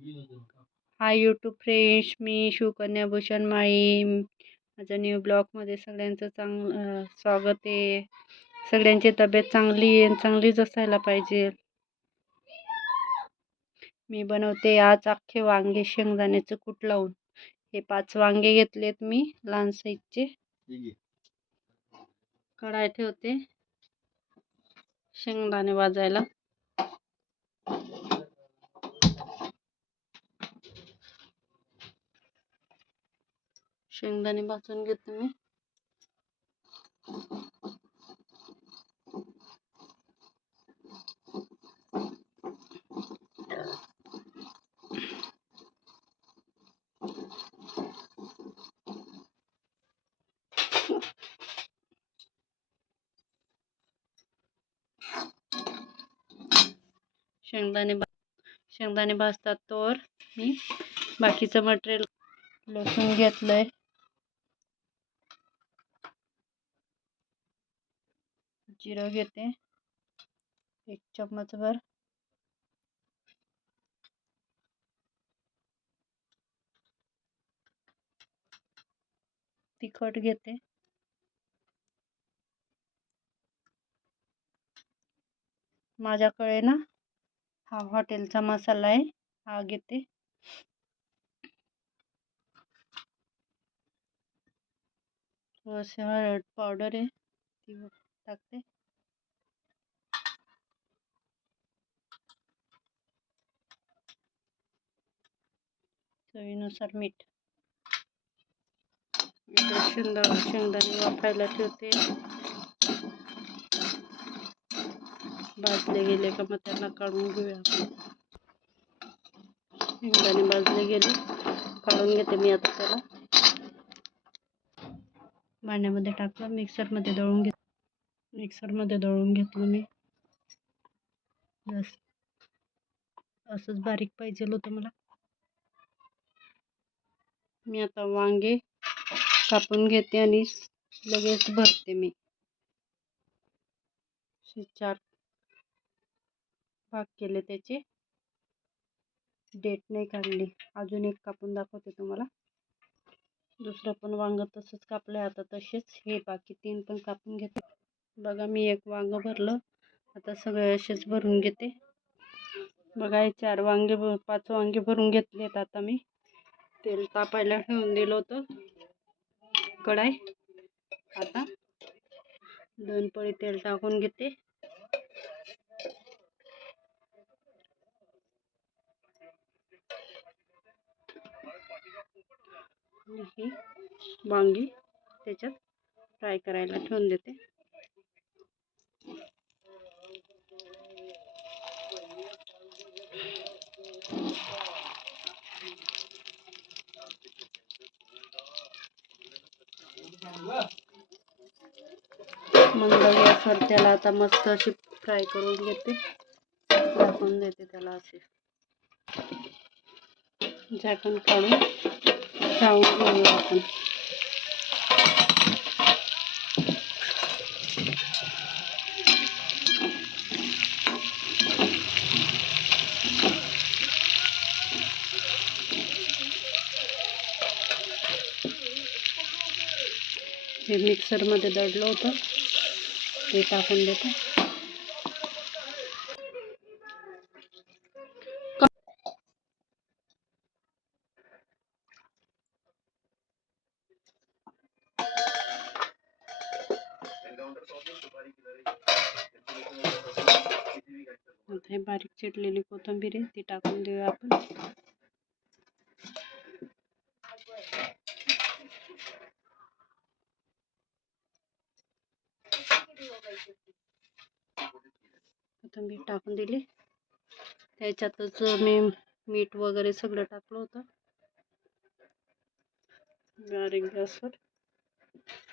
Hi YouTube friends, मी शिवकन्या भूषण माळी. माझ्या new ब्लॉगमध्ये सगळ्यांचं स्वागत आहे. सगळ्यांची तब्येत चांगली आहे आणि चांगलीच असायला पाहिजे. मी बनवते आज अख्खे वांगे शेंगदाण्याचं कूट लावून. हे 5 वांगे घेतलेत मी लहान साईजचे. कढाई ठेवते शेंगदाणे भाजायला. शेंगदाणे भाजून घेते मी. शेंगदाणे भाजतात तोवर मी बाकीचं मटेरियल. लसूण घेतलंय, जिरं घेते 1 चम्मचभर, तिखट घेते, माझ्याकडे ना हा हॉटेलचा मसाला आहे, हा घेते. थोडंसं हळद पावडर आहे ती टाकते. चवीनुसार मीठ. शेंगदाणे वाफायला ठेवते. भाजले गेले का मग त्यांना काढून घेऊया आपण. शेंगदाणे भाजले गेले काढून घेते मी आता. त्याला भांड्यामध्ये टाकलं, मिक्सरमध्ये दळून घेतलं मी. असंच बारीक पाहिजे होतं मला. मी आता वांगे कापून घेते आणि लगेच भरते. मी 4 भाग केले, त्याचे डेट नाही काढली. अजून एक कापून दाखवते तुम्हाला. दुसरं पण वांग तसंच कापलंय आता. तसेच हे बाकी 3 पण कापून घेते. बघा, मी 1 वांग भरलं. आता सगळे असेच भरून घेते. बघा, हे 5 वांगे भरून घेतलेत. आता मी तेल तापायला ठेवून दिलं होतं कढाई. आता 2 पळी तेल टाकून घेते. ही वांगी त्याच्यात फ्राय करायला ठेवून देते. मंद गॅसवर त्याला आता मस्त अशी फ्राय करून घेते. झाकून देते त्याला. असे झाकण काढून फ्राय घेऊ आपण. हे मिक्सरमध्ये दळलं होतं ते टाकून देते. आता हे बारीक चिरलेली कोथिंबीर आहे ती टाकून देऊया आपण. कोथिंबीर टाकून दिली. त्याच्यातच मी मीठ वगैरे सगळं टाकलं होतं. बारीक गॅसवर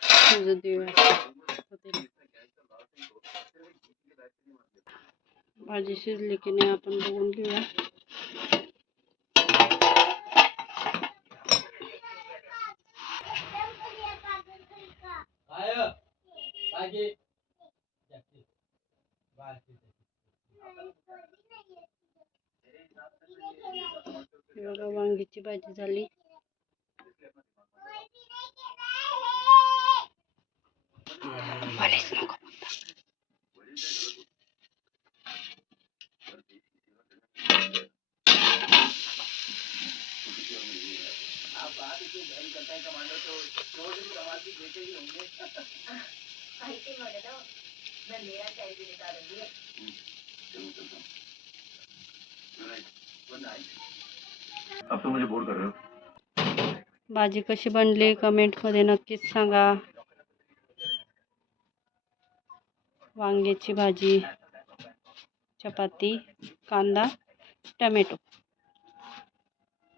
शिजू देऊया. भाजी शिजली की नाही आपण बघून घेऊया. हे बघा वांगीची भाजी झाली. बोलायच नको. अब तो मुझे बोर कर रहे हो. भाजी कशी बनली कमेंटमध्ये नक्कीच सांगा. वांग्याची भाजी, चपाती, कांदा, टमॅटो.